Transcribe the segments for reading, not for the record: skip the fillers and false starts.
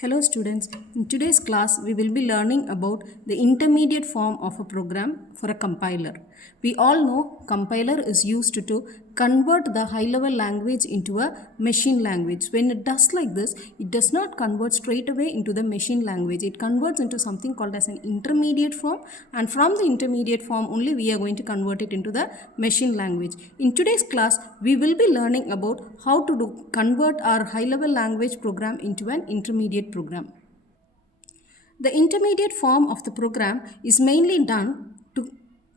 Hello students, in today's class we will be learning about the intermediate form of a program for a compiler. We all know compiler is used to convert the high level language into a machine language. When it does like this, it does not convert straight away into the machine language. It converts into something called as an intermediate form, and from the intermediate form only we are going to convert it into the machine language. In today's class we will be learning about how to convert our high level language program into an intermediate program. The intermediate form of the program is mainly done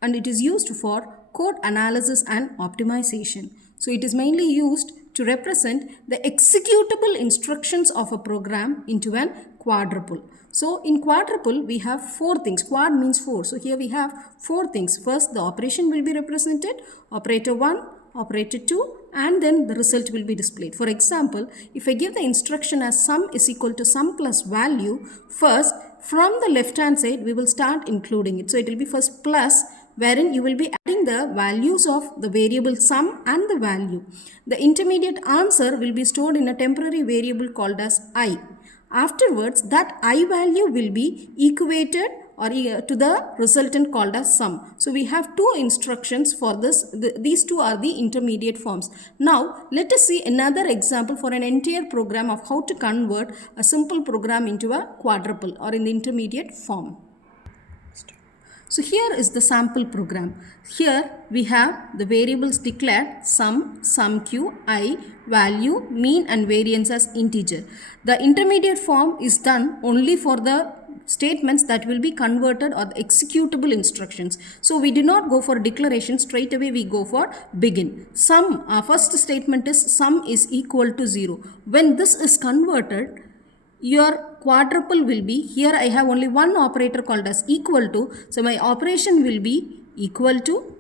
and it is used for code analysis and optimization. So it is mainly used to represent the executable instructions of a program into an quadruple. So in quadruple we have four things. Quad means four. So here we have four things. First, the operation will be represented, operator 1, operator 2, and then the result will be displayed. For example, if I give the instruction as sum is equal to sum plus value, first from the left hand side we will start including it. So it will be first plus, wherein you will be adding the values of the variable sum and the value. The intermediate answer will be stored in a temporary variable called as I. Afterwards, that I value will be equated or to the resultant called as sum. So we have two instructions for this. These two are the intermediate forms. Now let us see another example for an entire program of how to convert a simple program into a quadruple or in the intermediate form. So here is the sample program. Here we have the variables declared sum q, I, value, mean and variance as integer. The intermediate form is done only for the statements that will be converted or the executable instructions. So we do not go for declaration, straight away we go for begin. Sum, our first statement is sum is equal to 0. When this is converted, your quadruple will be, here I have only one operator called as equal to, so my operation will be equal to,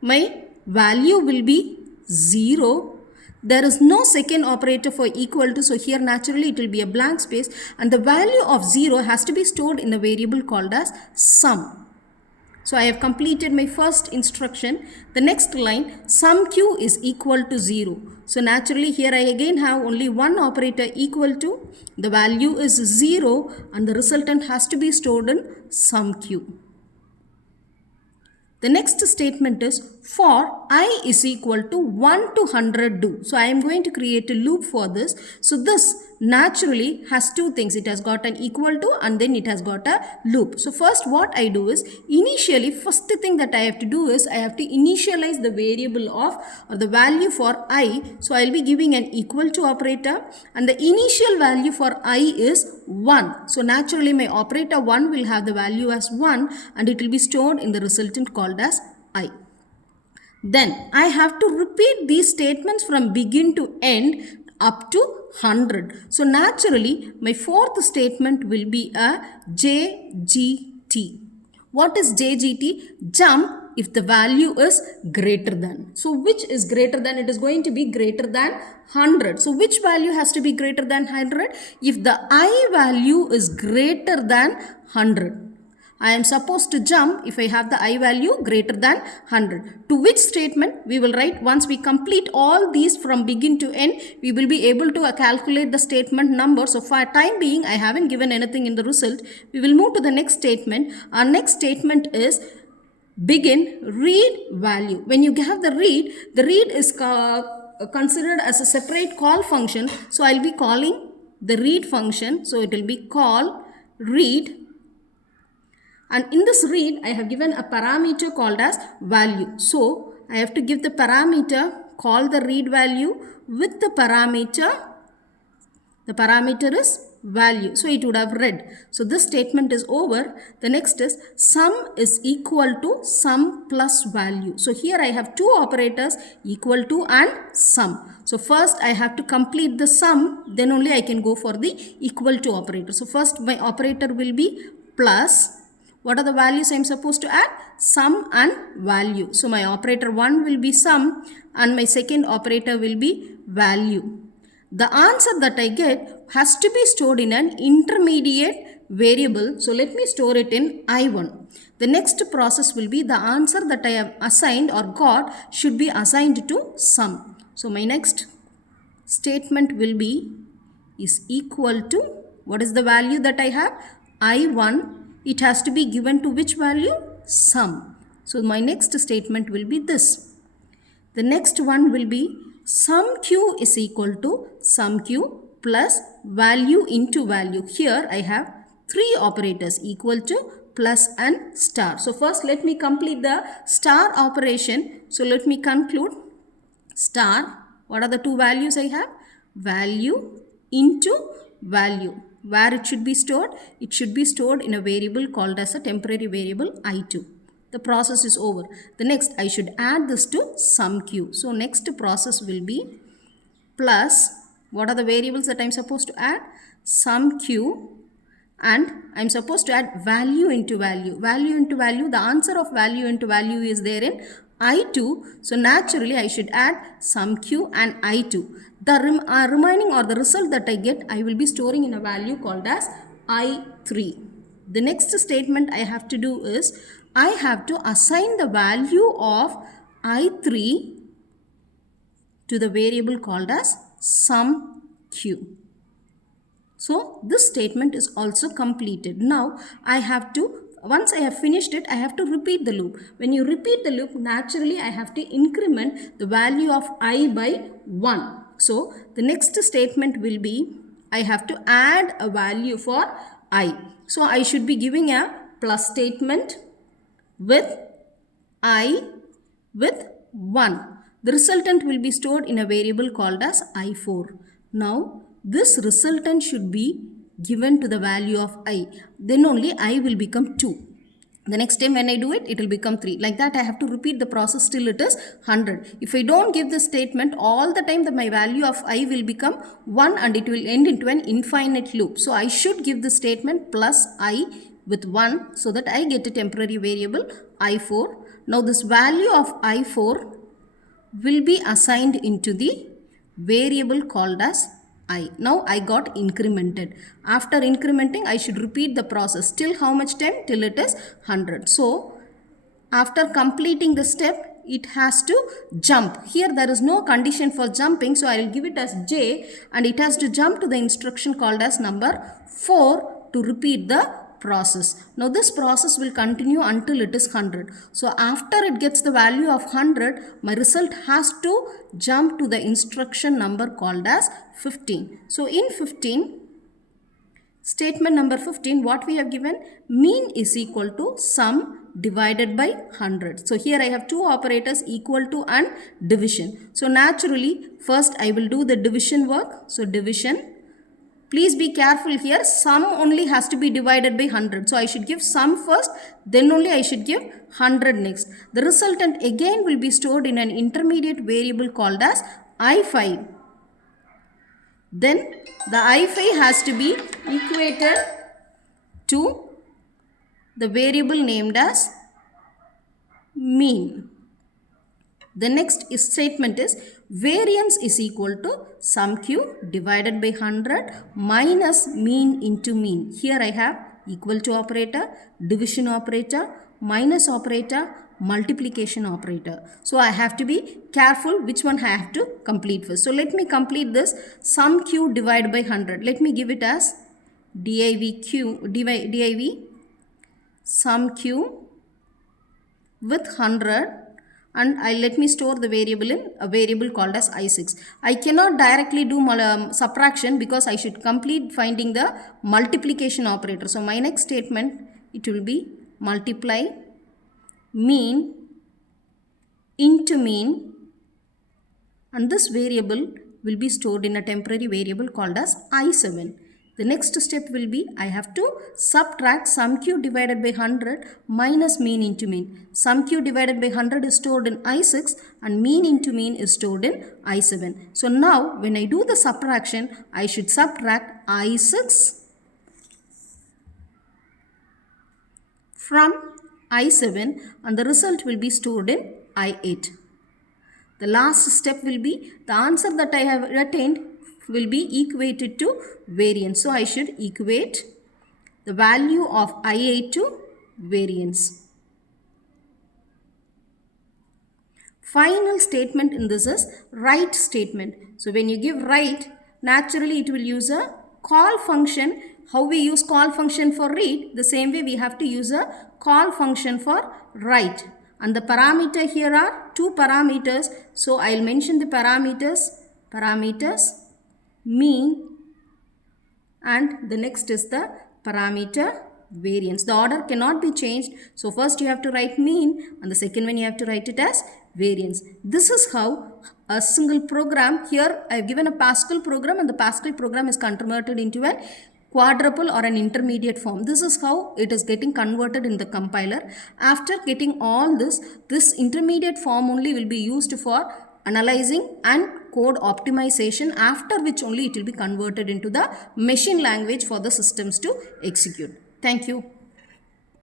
my value will be 0. There is no second operator for equal to, so here naturally it will be a blank space, and the value of 0 has to be stored in the variable called as sum. So I have completed my first instruction. The next line, sum q is equal to 0. So naturally here I again have only one operator equal to, the value is 0 and the resultant has to be stored in sum q. The next statement is for I is equal to 1 to 100 do. So I am going to create a loop for this. So this naturally has two things. It has got an equal to and then it has got a loop. So first what I do is initially first thing that I have to do is I have to initialize the variable of or the value for I. So I will be giving an equal to operator and the initial value for I is 1. So naturally my operator 1 will have the value as 1 and it will be stored in the resultant called as I. Then I have to repeat these statements from begin to end up to 100. So naturally my fourth statement will be a JGT. What is JGT? Jump if the value is greater than. So which is greater than? It is going to be greater than 100. So which value has to be greater than 100? If the I value is greater than 100. I am supposed to jump if I have the I value greater than 100. To which statement we will write, once we complete all these from begin to end, we will be able to calculate the statement number. So for time being, I haven't given anything in the result. We will move to the next statement. Our next statement is begin read value. When you have the read is considered as a separate call function. So I'll be calling the read function. So it will be call read. And in this read, I have given a parameter called as value. So I have to give the parameter, call the read value with the parameter is value. So it would have read. So this statement is over. The next is sum is equal to sum plus value. So here I have two operators equal to and sum. So first I have to complete the sum, then only I can go for the equal to operator. So first my operator will be plus. What are the values I am supposed to add? Sum and value. So my operator 1 will be sum and my second operator will be value. The answer that I get has to be stored in an intermediate variable. So let me store it in I1. The next process will be the answer that I have assigned or got should be assigned to sum. So my next statement will be is equal to What is the value that I have? I1. It has to be given to which value? Sum. So my next statement will be this. The next one will be sum q is equal to sum q plus value into value. Here I have three operators equal to, plus and star. So first let me complete the star operation. So let me conclude star. What are the two values I have? Value into value. Where it should be stored? It should be stored in a variable called as a temporary variable I2. The process is over. The next I should add this to sum q. So next process will be plus, what are the variables that I am supposed to add? Sum q, and I am supposed to add value into value. Value into value, the answer of value into value is there in I2. So naturally I should add sum q and I2. The remaining or the result that I get, I will be storing in a value called as I3. The next statement I have to do is, I have to assign the value of I3 to the variable called as sum q. So this statement is also completed. Now I have to, once I have finished it, I have to repeat the loop. When you repeat the loop, naturally I have to increment the value of I by 1. So the next statement will be, I have to add a value for I. So I should be giving a plus statement with I with 1. The resultant will be stored in a variable called as I4. Now this resultant should be given to the value of I. Then only I will become 2. The next time when I do it, it will become 3. Like that I have to repeat the process till it is 100. If I don't give this statement, all the time that my value of I will become 1 and it will end into an infinite loop. So I should give the statement plus I with 1 so that I get a temporary variable I4. Now this value of I4 will be assigned into the variable called as I. Now I got incremented. After incrementing, I should repeat the process till how much time? Till it is 100. So after completing the step, it has to jump. Here there is no condition for jumping, so I will give it as J, and it has to jump to the instruction called as number 4 to repeat the process. Now this process will continue until it is 100. So after it gets the value of 100, my result has to jump to the instruction number called as 15. So in 15, statement number 15, what we have given? Mean is equal to sum divided by 100. So here I have two operators, equal to and division. So naturally, first I will do the division work. So division. Please be careful here, sum only has to be divided by 100. So I should give sum first, then only I should give 100 next. The resultant again will be stored in an intermediate variable called as I5. Then the I5 has to be equated to the variable named as mean. The next statement is variance is equal to sum q divided by 100 minus mean into mean. Here I have equal to operator, division operator, minus operator, multiplication operator. So I have to be careful which one I have to complete first. So let me complete this sum q divided by 100. Let me give it as div sum q with 100. And let me store the variable in a variable called as I6. I cannot directly do subtraction because I should complete finding the multiplication operator. So my next statement, it will be multiply mean into mean, and this variable will be stored in a temporary variable called as I7. The next step will be, I have to subtract sum q divided by 100 minus mean into mean. Sum q divided by 100 is stored in I6 and mean into mean is stored in I7. So now when I do the subtraction, I should subtract I6 from I7 and the result will be stored in I8. The last step will be, the answer that I have attained will be equated to variance. So I should equate the value of I8 to variance. Final statement in this is write statement. So when you give write, naturally it will use a call function. how we use call function for read, the same way we have to use a call function for write. And the parameter here are two parameters. So I'll mention the parameters mean, and the next is the parameter variance. The order cannot be changed. So first you have to write mean, and the second one you have to write it as variance. This is how a single program, here I have given a Pascal program, and the Pascal program is converted into a quadruple or an intermediate form. This is how it is getting converted in the compiler. After getting all this intermediate form only will be used for analyzing and code optimization, after which only it will be converted into the machine language for the systems to execute. Thank you.